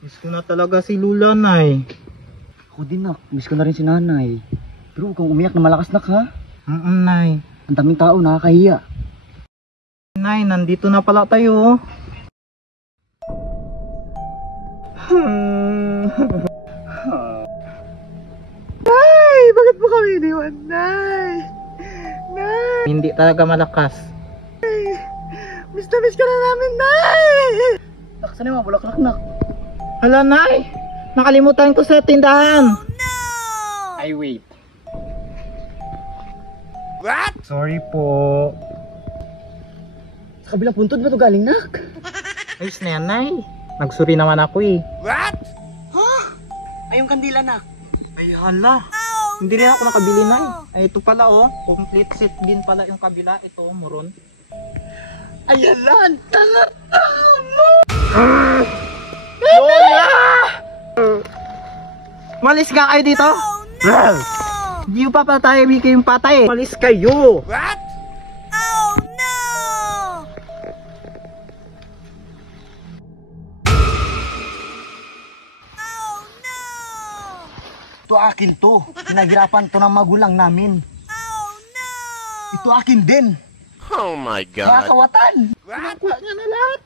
Miss ko na talaga si Lula, Nay. Ako din nak, miss ko na rin si nanay. Pero huwag kang umiyak na malakas nak ha. Nay. Ang daming tao, nakakahiya. Nay, nandito na pala tayo. Nay, bakit mo kami iniwan, Nay? Nay, Hindi talaga malakas. miss na miss ka na namin, Nay! Nak, saan yung mga bulaklak, nak? Hala, Nay. Nakalimutan ko sa tindahan. Ay, wait. What? Sorry po. Sa kabilang puntod ba ito galing, nak? Ayos na yan, Nay. Nagsuri naman ako eh. Ay, yung kandila, nak. Ay, hala. Hindi rin ako nakabili, Nay. Ay, ito pala oh. Complete set din pala yung kabila. Ito, muron. Ay, hala, ang tanga. Lola! Malis ka kayo dito? Di pa pa tayo bigay yung patay. Malis kayo. What? Oh no! Oh no! Ito akin to. Pinaghirapan to ng magulang namin. Oh no! Ito akin din. Oh my God. Mga kawatan. Nakuha niya na lahat.